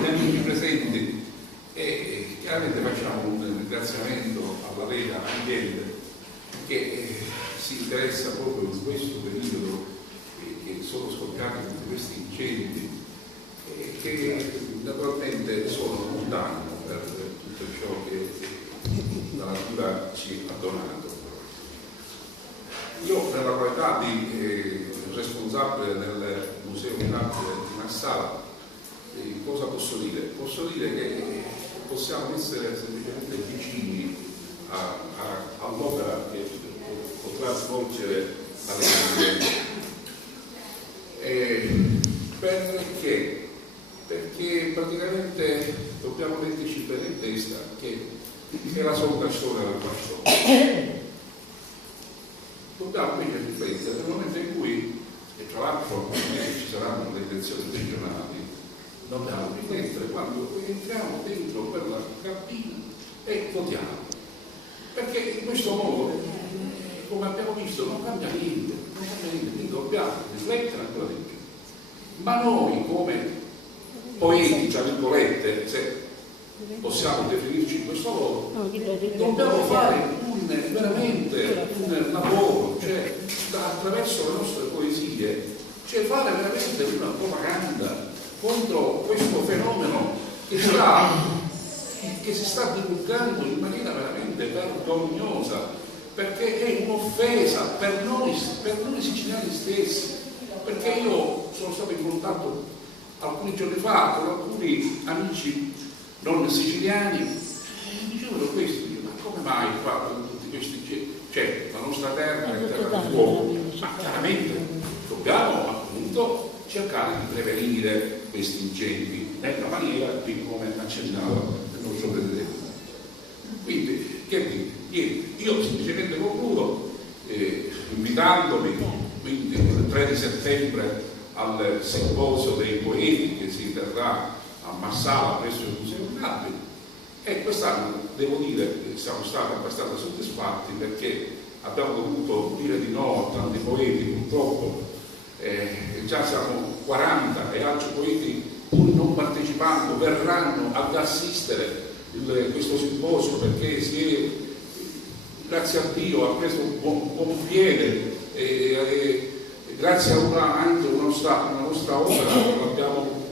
gli amici presenti, e chiaramente facciamo un ringraziamento alla Lega Ambiente che si interessa proprio in questo periodo che sono scoppiati tutti questi incendi che naturalmente sono un danno per tutto ciò che la natura ci ha donato. Io nella qualità di responsabile del Museo d'Arte di Marsala, cosa posso dire? Posso dire che possiamo essere semplicemente vicini all'opera che potrà svolgere la Lega. Perché praticamente dobbiamo metterci bene in testa che è la solita storia del bastone. Dobbiamo invece riflettere nel momento in cui, e tra l'altro ci saranno le elezioni regionali, dobbiamo riflettere quando entriamo dentro quella cabina e votiamo. Perché in questo modo, come abbiamo visto, non cambia niente, quindi dobbiamo riflettere ancora di più. Ma noi come poeti, tra virgolette, se possiamo definirci in questo modo, dobbiamo fare veramente un lavoro, cioè attraverso le nostre poesie, cioè fare veramente una propaganda contro questo fenomeno che si sta divulgando in maniera veramente vergognosa, perché è un'offesa per noi siciliani stessi. Perché io sono stato in contatto alcuni giorni fa con alcuni amici non siciliani e mi dicevano questo, ma come mai qua con tutti questi, cioè la nostra terra è terra di fuoco, ma chiaramente dobbiamo appunto cercare di prevenire questi incendi nella maniera di come accennava il nostro Presidente. Quindi, che dire, io semplicemente concludo invitandovi quindi il 3 di settembre al simposio dei poeti che si terrà a Marsala presso il Museo d'Arte, e quest'anno devo dire che siamo stati abbastanza soddisfatti perché abbiamo dovuto dire di no a tanti poeti, purtroppo già siamo 40 e altri poeti pur non partecipando verranno ad assistere questo simposio perché grazie a Dio ha preso un buon piede grazie a anche una nostra opera abbiamo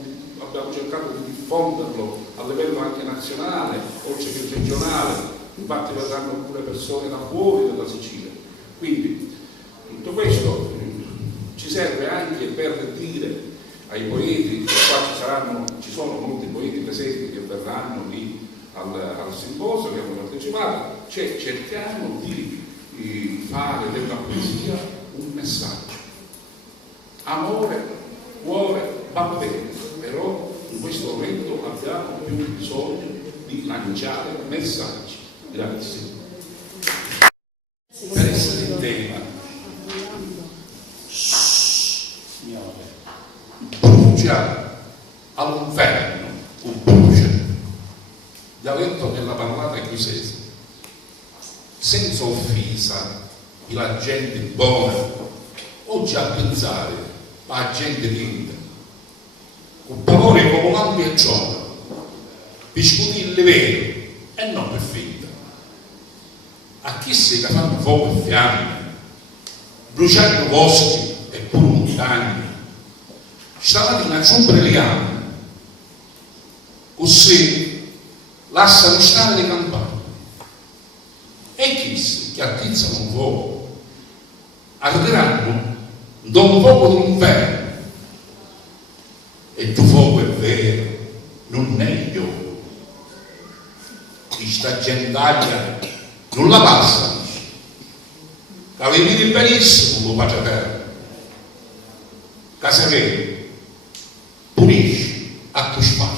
cercato di diffonderlo a livello anche nazionale oltre che regionale, infatti verranno alcune persone da fuori della Sicilia, quindi tutto questo ci serve anche per dire ai poeti, qua ci sono molti poeti presenti che verranno lì al simposio, che hanno partecipato, cioè cerchiamo di fare della poesia un messaggio. Amore, cuore, va bene, però in questo momento abbiamo più bisogno di lanciare messaggi. Grazie. Per essere in tema, Signore, brucia all'inferno, brucia. Già letto nella parlata ecclesiastica, senza offesa, la gente buona, oggi a pensare la gente linda, con parole come lampi e ciò, per scudirle vero e non per finta. A chi si che fanno fuoco e fiamme, bruciando boschi e pure montagni, stamattina giumpere le gambe, così lasciano stare le campane. E chi che attizzano un fuoco arderanno da un fuoco d'inferno, e il tuo fuoco è vero, non è io. Questa gentaglia non la passa, che le vedi benissimo lo pace terra, che se vede punisci a tua spalla.